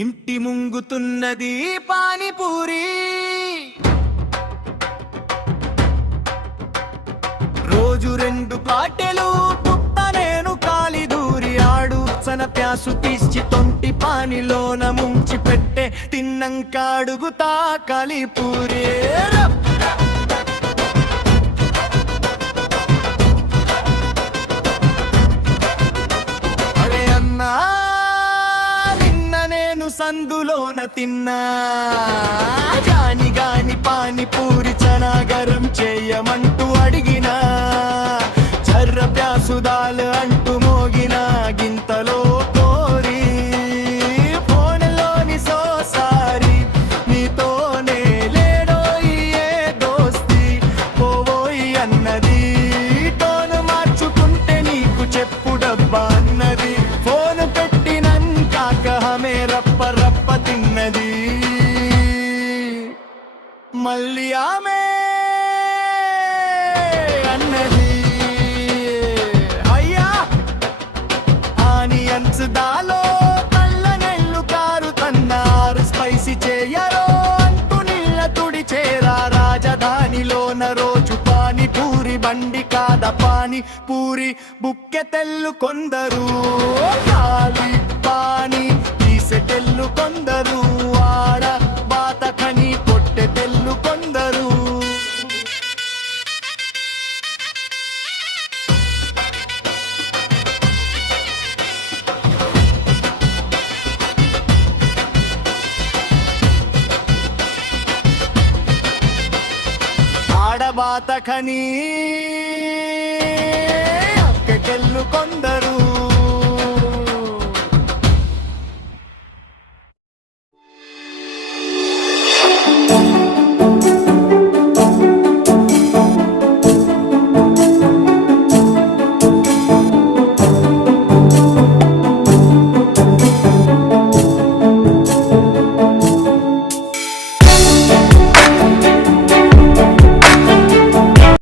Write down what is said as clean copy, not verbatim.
ఇంటి ముంగుతున్నది పానీపూరి, రోజు రెండు పాటెలు పుట్ట నేను కాలిదూరి ఆడు సన ప్యాసు తీసి తొంటి పానిలోన ముంచి పెట్టే తిన్నంక అడుగుతా కలిపూరి. అరే అన్నా సందులోన తిన్నా గాని గాని పానీపూరి చనాగరం చేయమంటూ అడిగినా, చర్ర ప్యాసుదాలు అంటూ మోగిన గింతలో కోరి ఫోన్లోని సోసారి నీతోనే లేడోయి ఏ దోస్తి పోవోయి అన్నది, టోను మార్చుకుంటే నీకు చెప్పు డబ్బా అన్నది, ఫోన్ పెట్టినంకాక హమే రప్ప రప్ప తిన్నది. మళ్ళీ ఆమె అన్నది, అయ్యా ఆనియన్స్ దాలో కళ్ళ నెల్లు కారుతన్నారు, స్పైసీ చేయరో అంటూ నీళ్ళ తుడి చేరా. రాజధానిలోన రోజు పానీపూరి బండి కాద పానీపూరి బుక్కె తెల్లు కొందరు, ఖాళీ పానీ తీసెటెల్లు కొందరు, ఆడ బాతకని కొట్టె తెల్లు కొందరు. ఆడబాతకని